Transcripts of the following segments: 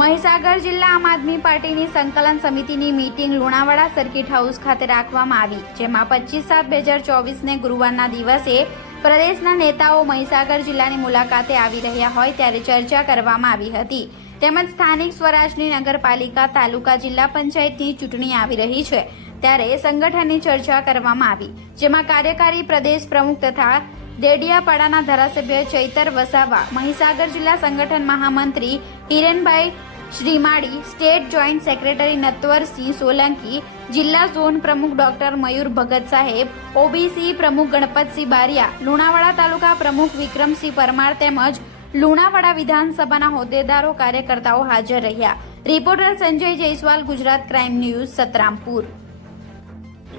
મહીસાગર જિલ્લા આમ આદમી પાર્ટીની સંકલન સમિતિની મીટિંગ લુણાવાડા સર્કિટ હાઉસ ખાતે રાખવામાં આવી, જેમાં પચીસ સાત બે હજાર ચોવીસને ગુરુવારના દિવસે પ્રદેશના નેતાઓ મહીસાગર જિલ્લાની મુલાકાતે આવી રહ્યા હોય ત્યારે ચર્ચા કરવામાં આવી હતી. તેમજ સ્થાનિક સ્વરાજની નગરપાલિકા તાલુકા જિલ્લા પંચાયતની ચૂંટણી આવી રહી છે, ત્યારે સંગઠનની ચર્ચા કરવામાં આવી, જેમાં કાર્યકારી પ્રદેશ પ્રમુખ તથા દેડિયાપાડાના ધારાસભ્ય ચૈતર વસાવા, મહીસાગર જિલ્લા સંગઠન મહામંત્રી Hirenbhai Shrimali state joint secretary Natvarsinh Solanki, જિલ્લા ઝોન પ્રમુખ ડોક્ટર મયુર ભગત સાહેબ, ઓબીસી પ્રમુખ ગણપતસિંહ બારિયા, લુણાવાડા તાલુકા પ્રમુખ વિક્રમસિંહ પરમાર તેમજ લુણાવાડા વિધાનસભાના હોદ્દેદારો કાર્યકર્તાઓ હાજર રહ્યા. Reporter Sanjay Jaiswal, Gujarat crime news, Satrampur.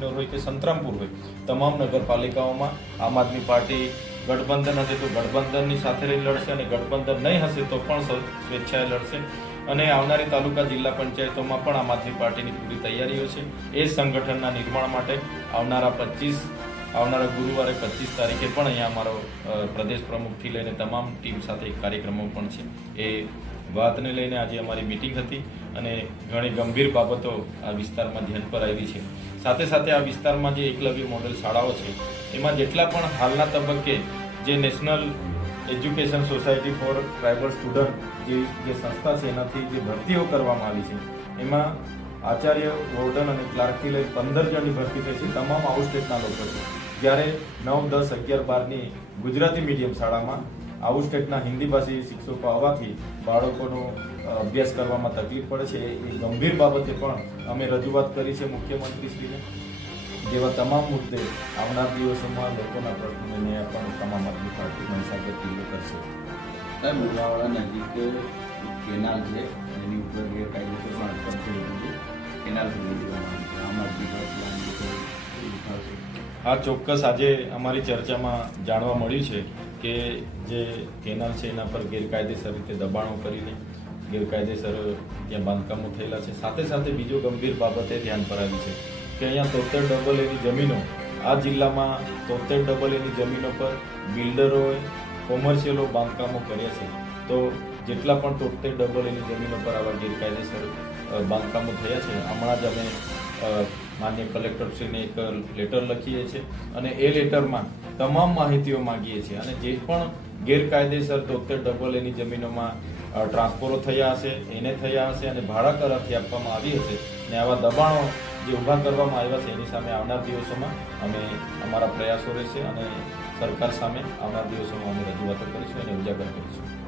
હોય કે સંતરામપુર હોય તમામ નગરપાલિકાઓમાં આમ આદમી પાર્ટી ગઠબંધન હશે તો ગઠબંધનની સાથે લડશે અને ગઠબંધન નહીં હશે તો પણ સ્વેચ્છાએ લડશે. અને આવનારી તાલુકા જિલ્લા પંચાયતોમાં પણ આમ આદમી પાર્ટીની પૂરી તૈયારીઓ છે. એ સંગઠનના નિર્માણ માટે આવનારા પચીસ, આવનારા ગુરુવારે પચીસ તારીખે પણ અહીંયા અમારો પ્રદેશ પ્રમુખથી લઈને તમામ ટીમ સાથે કાર્યક્રમો પણ છે. એ વાતને લઈને આજે અમારી મિટિંગ હતી અને ઘણી ગંભીર બાબતો આ વિસ્તારમાં ધ્યાન પર આવી છે. સાથે સાથે આ વિસ્તારમાં જે એકલવ્ય મોડેલ શાળાઓ છે, એમાં જેટલા પણ હાલના તબક્કે જે national education society for tribal student જે જે સંસ્થા છે, એનાથી જે ભરતીઓ કરવામાં આવી છે, એમાં આચાર્ય વોર્ડન અને ક્લાર્કથી લઈ પંદર જણની ભરતી થઈ છે, તમામ આઉટ સ્ટેટના લોકો છે. જ્યારે નવ, દસ, અગિયાર બારની ગુજરાતી મીડિયમ શાળામાં આઉટ સ્ટેટના હિન્દી ભાષી શિક્ષકો આવવાથી બાળકોનો અભ્યાસ કરવામાં તકલીફ પડે છે. એ ગંભીર બાબતે પણ અમે રજૂઆત કરી છે મુખ્યમંત્રીશ્રીને. જેવા તમામ મુદ્દે આવનાર દિવસોમાં લોકોના પ્રશ્નોને પણ તમામ આદમી પાર્ટી મહીસાગર જિલ્લો કરશે. સાહેબ મુલાવાડા નજીક કેનાલ છે. એની ઉપર ગેરકાયદેસર બાંધકામ થઈ રહ્યું કેનાલ ખોલી દેવામાં આમ આદમી પાર્ટી આ ચોક્કસ આજે અમારી ચર્ચામાં જાણવા મળ્યું છે કે જે કેનાલ છે એના પર ગેરકાયદેસર રીતે દબાણો કરીને ગેરકાયદેસર ત્યાં બાંધકામો થયેલા છે. સાથે સાથે બીજો ગંભીર બાબતે ધ્યાન પર આવી છે. કે અહીંયા તોતેર ડબલ એની જમીનો, આ જિલ્લામાં તોતેર ડબલ એની જમીનો પર બિલ્ડરોએ કોમર્શિયલો બાંધકામો કર્યા છે. તો જેટલા પણ તોતેર ડબલ એની જમીનો પર આવા ગેરકાયદેસર બાંધકામો થયા છે, હમણાં જ અમે માન્ય કલેક્ટરશ્રીને એક લેટર લખીએ છીએ અને એ લેટરમાં તમામ માહિતીઓ માંગીએ છીએ. અને જે પણ ગેરકાયદેસર તોતેર ડબલ એની જમીનોમાં ટ્રાન્સફરો થયા હશે, એને થયા હશે અને ભાડા કરારથી આપવામાં આવી હશે. ને આવા દબાણો જે ઊભા કરવામાં આવ્યા છે, એની સામે આવનાર દિવસોમાં અમે અમારા પ્રયાસો રહેશે અને સરકાર સામે આવનાર દિવસોમાં અમે રજૂઆતો કરીશું અને ઉજાગર કરીશું.